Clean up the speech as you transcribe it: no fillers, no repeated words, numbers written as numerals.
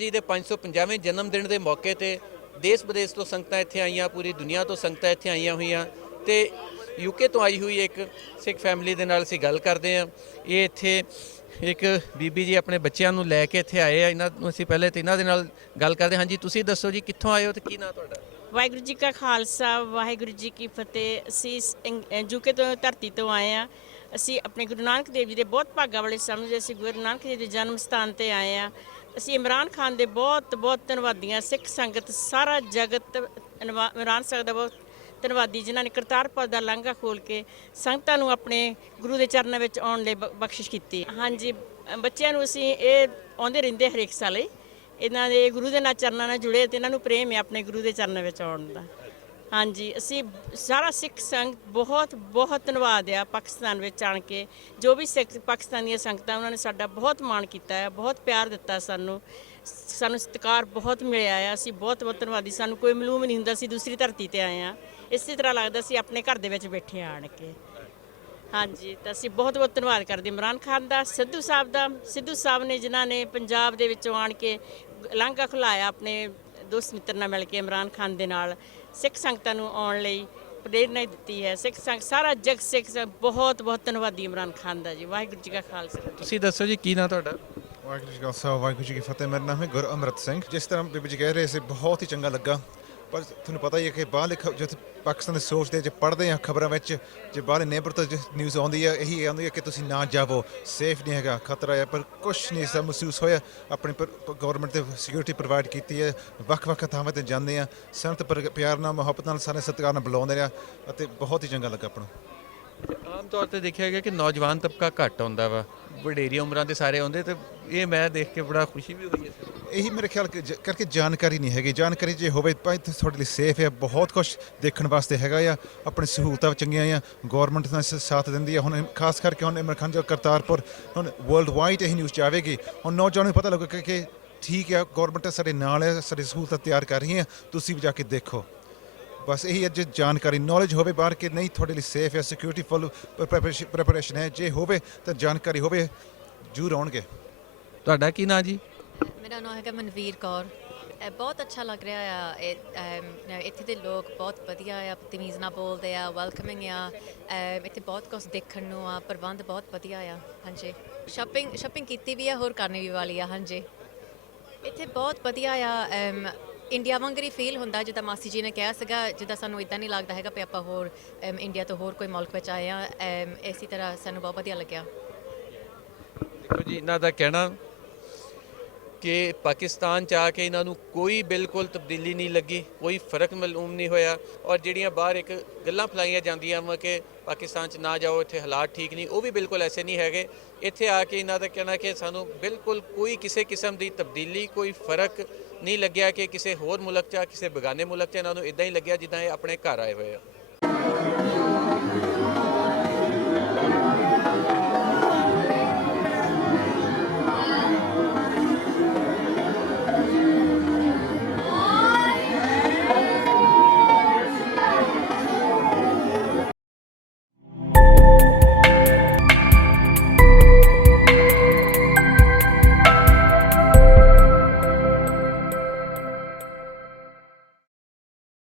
जी के 550वें जन्मदिन के मौके पर देश विदेश तो संगतां इत्थे आईयां, पूरी दुनिया तो संगतां इत्थे आईयां होईयां ते यूके तो आई हुई एक सिख फैमिली दे नाल असीं गल करदे हां। ये इत्थे एक बीबी जी अपने बच्चों नूं लैके इत्थे आए आ। इन्हां नूं असीं पहले तो इन्हां दे नाल गल करदे हां। जी तुसीं दस्सो जी कित्थों आए हो ते की नां तुहाडा? ਵਾਹਿਗੁਰੂ ਜੀ ਕਾ ਖਾਲਸਾ ਵਾਹਿਗੁਰੂ ਜੀ ਕੀ ਫਤਿਹ। ਅਸੀਂ ਯੂਕੇ ਤੋਂ ਧਰਤੀ ਤੋਂ ਆਏ ਹਾਂ। ਅਸੀਂ ਆਪਣੇ ਗੁਰੂ ਨਾਨਕ ਦੇਵ ਜੀ ਦੇ ਬਹੁਤ ਭਾਗਾਂ ਵਾਲੇ ਸਮਝਦੇ। ਅਸੀਂ ਗੁਰੂ ਨਾਨਕ ਦੇਵ ਦੇ ਜਨਮ ਸਥਾਨ 'ਤੇ ਆਏ ਹਾਂ। ਅਸੀਂ ਇਮਰਾਨ ਖਾਨ ਦੇ ਬਹੁਤ ਬਹੁਤ ਧੰਨਵਾਦੀਆਂ। ਸਿੱਖ ਸੰਗਤ ਸਾਰਾ ਜਗਤ ਇਮਰਾਨ ਸਾਹਿਬ ਦਾ ਬਹੁਤ ਧੰਨਵਾਦੀ, ਜਿਨ੍ਹਾਂ ਨੇ ਕਰਤਾਰਪੁਰ ਦਾ ਲਾਂਘਾ ਖੋਲ੍ਹ ਕੇ ਸੰਗਤਾਂ ਨੂੰ ਆਪਣੇ ਗੁਰੂ ਦੇ ਚਰਨਾਂ ਵਿੱਚ ਆਉਣ ਲਈ ਬਖਸ਼ਿਸ਼ ਕੀਤੀ। ਹਾਂਜੀ, ਬੱਚਿਆਂ ਨੂੰ ਅਸੀਂ ਇਹ ਆਉਂਦੇ ਰਹਿੰਦੇ ਹਰੇਕ ਸਾਲ ਹੀ। ਇਹਨਾਂ ਦੇ ਗੁਰੂ ਦੇ ਨਾਲ ਚਰਨਾਂ ਨਾਲ ਜੁੜੇ ਅਤੇ ਇਹਨਾਂ ਨੂੰ ਪ੍ਰੇਮ ਹੈ ਆਪਣੇ ਗੁਰੂ ਦੇ ਚਰਨਾਂ ਵਿੱਚ ਆਉਣ ਦਾ। ਹਾਂਜੀ, ਅਸੀਂ ਸਾਰਾ ਸਿੱਖ ਸੰਗਤ ਬਹੁਤ ਬਹੁਤ ਧੰਨਵਾਦ ਆ ਪਾਕਿਸਤਾਨ ਵਿੱਚ ਆਣ ਕੇ। ਜੋ ਵੀ ਸਿੱਖ ਪਾਕਿਸਤਾਨ ਦੀਆਂ ਸੰਗਤਾਂ, ਉਹਨਾਂ ਨੇ ਸਾਡਾ ਬਹੁਤ ਮਾਣ ਕੀਤਾ ਹੈ, ਬਹੁਤ ਪਿਆਰ ਦਿੱਤਾ ਸਾਨੂੰ ਸਤਿਕਾਰ ਬਹੁਤ ਮਿਲਿਆ ਆ। ਅਸੀਂ ਬਹੁਤ ਬਹੁਤ ਧੰਨਵਾਦੀ। ਸਾਨੂੰ ਕੋਈ ਮਾਲੂਮ ਨਹੀਂ ਹੁੰਦਾ, ਅਸੀਂ ਦੂਸਰੀ ਧਰਤੀ 'ਤੇ ਆਏ ਹਾਂ। ਇਸੇ ਤਰ੍ਹਾਂ ਲੱਗਦਾ ਅਸੀਂ ਆਪਣੇ ਘਰ ਦੇ ਵਿੱਚ ਬੈਠੇ ਆਣ ਕੇ। ਹਾਂਜੀ, ਤਾਂ ਅਸੀਂ ਬਹੁਤ ਬਹੁਤ ਧੰਨਵਾਦ ਕਰਦੇ ਇਮਰਾਨ ਖਾਨ ਦਾ, ਸਿੱਧੂ ਸਾਹਿਬ ਦਾ। ਸਿੱਧੂ ਸਾਹਿਬ ਨੇ ਜਿਨ੍ਹਾਂ ਨੇ ਪੰਜਾਬ ਦੇ ਵਿੱਚੋਂ ਆਣ ਕੇ ਲਾਂਘਾ ਖੁਲਾਇਆ, ਆਪਣੇ ਦੋਸਤ ਮਿੱਤਰ ਨਾਲ ਮਿਲ ਕੇ ਇਮਰਾਨ ਖਾਨ ਦੇ ਨਾਲ ਸਿੱਖ ਸੰਗਤਾਂ ਨੂੰ ਆਉਣ ਲਈ ਪ੍ਰੇਰਨਾ ਦਿੱਤੀ ਹੈ। ਸਿੱਖ ਸੰਗਤ ਸਾਰਾ ਜਗ ਸਿੱਖ ਬਹੁਤ ਬਹੁਤ ਧੰਨਵਾਦੀ ਇਮਰਾਨ ਖਾਨ ਦਾ ਜੀ। ਵਾਹਿਗੁਰੂ ਜੀ ਕਾ ਖਾਲਸਾ। ਤੁਸੀਂ ਦੱਸੋ ਜੀ ਕੀ ਨਾਂ ਤੁਹਾਡਾ? ਵਾਹਿਗੁਰੂ ਜੀ ਕਾ ਖਾਲਸਾ ਵਾਹਿਗੁਰੂ ਜੀ ਕੀ ਫਤਿਹ। ਮੇਰਾ ਨਾਮ ਹੈ ਗੁਰਅਮਰਤ ਸਿੰਘ। ਜਿਸ ਤਰ੍ਹਾਂ ਬੀਬੀ ਜੀ ਕਹਿ ਰਹੇ ਸੀ, ਬਹੁਤ ਹੀ ਚੰਗਾ ਲੱਗਾ। ਪਰ ਤੁਹਾਨੂੰ ਪਤਾ ਹੀ ਹੈ ਕਿ ਬਾਹਰਲੇ ਜਿੱਥੇ ਪਾਕਿਸਤਾਨ ਦੇ ਸੋਚਦੇ, ਜੇ ਪੜ੍ਹਦੇ ਹਾਂ ਖਬਰਾਂ ਵਿੱਚ, ਜੇ ਬਾਹਰਲੇ ਨੇਬਰ ਤੋਂ ਨਿਊਜ਼ ਆਉਂਦੀ ਹੈ, ਇਹੀ ਆਉਂਦੀ ਹੈ ਕਿ ਤੁਸੀਂ ਨਾ ਜਾਵੋ, ਸੇਫ ਨਹੀਂ ਹੈਗਾ, ਖਤਰਾ ਹੈ। ਪਰ ਕੁਛ ਨਹੀਂ ਐਸਾ ਮਹਿਸੂਸ ਹੋਇਆ। ਆਪਣੀ ਗੌਰਮੈਂਟ ਤੇ ਸਿਕਿਉਰਿਟੀ ਪ੍ਰੋਵਾਈਡ ਕੀਤੀ ਹੈ। ਵੱਖ-ਵੱਖ ਥਾਵਾਂ 'ਤੇ ਜਾਂਦੇ ਹਾਂ, ਸੰਤ ਪਿਆਰ ਨਾਲ, ਮੁਹੱਬਤ ਨਾਲ, ਸਾਰੇ ਸਤਿਕਾਰ ਨਾਲ ਬੁਲਾਉਂਦੇ ਰਿਹਾ ਅਤੇ ਬਹੁਤ ਹੀ ਚੰਗਾ ਲੱਗਾ ਆਪਾਂ ਨੂੰ। ਆਮ ਤੌਰ ਤੇ ਦੇਖਿਆ ਗਿਆ ਕਿ ਨੌਜਵਾਨ ਤਬਕਾ ਘੱਟ ਆਉਂਦਾ ਵਾ, ਵਡੇਰੀ ਉਮਰਾਂ ਦੇ ਸਾਰੇ ਆਉਂਦੇ, ਤੇ ਇਹ ਮੈਂ ਦੇਖ ਕੇ ਬੜਾ ਖੁਸ਼ੀ ਵੀ ਹੋਈ ਹੈ। ਇਹੀ ਮੇਰੇ ਖਿਆਲ ਕਰਕੇ ਜਾਣਕਾਰੀ ਨਹੀਂ ਹੈਗੀ। ਜਾਣਕਾਰੀ ਜੇ ਹੋਵੇ ਭਾਈ ਤੁਹਾਡੇ ਲਈ ਸੇਫ ਹੈ, ਬਹੁਤ ਕੁਛ ਦੇਖਣ ਵਾਸਤੇ ਹੈਗਾ ਆ। ਆਪਣੀ ਸਹੂਲਤਾਂ ਚੰਗੀਆਂ ਆ, ਗੌਰਮੈਂਟ ਦਾ ਸਾਥ ਦਿੰਦੀ ਹੈ। ਹੁਣ ਖਾਸ ਕਰਕੇ ਹੁਣ ਇਮਰਾਨ ਖਾਨ ਜੋ ਕਰਤਾਰਪੁਰ, ਹੁਣ ਵਰਲਡ ਵਾਈਡ ਇਹ ਨਿਊਜ਼ ਜਾਵੇਗੀ। ਹੁਣ ਨੌਜਵਾਨਾਂ ਨੂੰ ਪਤਾ ਲੱਗੇਗਾ ਕਿ ਠੀਕ ਹੈ, ਗੌਰਮੈਂਟ ਸਾਡੇ ਨਾਲ ਹੈ, ਸਾਡੀ ਸਹੂਲਤਾਂ ਤਿਆਰ ਕਰ ਰਹੀ ਹੈ, ਤੁਸੀਂ ਵੀ ਜਾ ਕੇ ਦੇਖੋ। ਬਸ ਇਹੀ ਅੱਜ ਜਾਣਕਾਰੀ ਨੌਲੇਜ ਹੋਵੇ ਬਾਹਰ ਕਿ ਨਹੀਂ ਤੁਹਾਡੇ ਲਈ ਸੇਫ ਹੈ, ਸਿਕਿਉਰਿਟੀ ਫੁੱਲ ਪ੍ਰੈਪਰੇਸ਼ਨ ਹੈ। ਜੇ ਹੋਵੇ ਤਾਂ ਜਾਣਕਾਰੀ ਹੋਵੇ, ਜ਼ਰੂਰ ਆਉਣਗੇ। ਤੁਹਾਡਾ ਕੀ ਨਾਂ ਜੀ? ਮੇਰਾ ਨਾਮ ਹੈਗਾ ਮਨਵੀਰ ਕੌਰ। ਬਹੁਤ ਅੱਛਾ ਲੱਗ ਰਿਹਾ ਆ। ਇੱਥੇ ਦੇ ਲੋਕ ਬਹੁਤ ਵਧੀਆ ਆ, ਤਮੀਜ਼ ਨਾਲ ਬੋਲਦੇ ਆ, ਵੈਲਕਮਿੰਗ ਆ। ਇੱਥੇ ਬਹੁਤ ਕੁਝ ਦੇਖਣ ਨੂੰ ਆ, ਪ੍ਰਬੰਧ ਬਹੁਤ ਵਧੀਆ ਆ। ਹਾਂਜੀ, ਸ਼ਾਪਿੰਗ ਕੀਤੀ ਵੀ ਆ, ਹੋਰ ਕਰਨੀ ਵੀ ਵਾਲੀ ਆ। ਹਾਂਜੀ, ਇੱਥੇ ਬਹੁਤ ਵਧੀਆ ਆ। ਇੰਡੀਆ ਵਾਂਗਰ ਹੀ ਫੀਲ ਹੁੰਦਾ, ਜਿੱਦਾਂ ਮਾਸੀ ਜੀ ਨੇ ਕਿਹਾ ਸੀਗਾ। ਜਿੱਦਾਂ ਸਾਨੂੰ ਇੱਦਾਂ ਨਹੀਂ ਲੱਗਦਾ ਹੈਗਾ ਵੀ ਆਪਾਂ ਹੋਰ ਇੰਡੀਆ ਤੋਂ ਹੋਰ ਕੋਈ ਮੁਲਕ ਵਿੱਚ ਆਏ ਹਾਂ। ਇਸੇ ਤਰ੍ਹਾਂ ਸਾਨੂੰ ਬਹੁਤ ਵਧੀਆ ਲੱਗਿਆ। ਦੇਖੋ ਜੀ, ਇਹਨਾਂ ਦਾ ਕਹਿਣਾ ਕਿ ਪਾਕਿਸਤਾਨ 'ਚ ਆ ਕੇ ਇਹਨਾਂ ਨੂੰ ਕੋਈ ਬਿਲਕੁਲ ਤਬਦੀਲੀ ਨਹੀਂ ਲੱਗੀ, ਕੋਈ ਫਰਕ ਮਾਲੂਮ ਨਹੀਂ ਹੋਇਆ। ਔਰ ਜਿਹੜੀਆਂ ਬਾਹਰ ਇੱਕ ਗੱਲਾਂ ਫੈਲਾਈਆਂ ਜਾਂਦੀਆਂ ਵਾ ਕਿ ਪਾਕਿਸਤਾਨ 'ਚ ਨਾ ਜਾਓ, ਇੱਥੇ ਹਾਲਾਤ ਠੀਕ ਨਹੀਂ, ਉਹ ਵੀ ਬਿਲਕੁਲ ਐਸੇ ਨਹੀਂ ਹੈਗੇ। ਇੱਥੇ ਆ ਕੇ ਇਹਨਾਂ ਦਾ ਕਹਿਣਾ ਕਿ ਸਾਨੂੰ ਬਿਲਕੁਲ ਕੋਈ ਕਿਸੇ ਕਿਸਮ ਦੀ ਤਬਦੀਲੀ, ਕੋਈ ਫਰਕ ਨਹੀਂ ਲੱਗਿਆ ਕਿ ਕਿਸੇ ਹੋਰ ਮੁਲਕ 'ਚ, ਕਿਸੇ ਬੇਗਾਨੇ ਮੁਲਕ 'ਚ ਇਹਨਾਂ ਨੂੰ ਇੱਦਾਂ ਹੀ ਲੱਗਿਆ ਜਿੱਦਾਂ ਇਹ ਆਪਣੇ ਘਰ ਆਏ ਹੋਏ ਆ।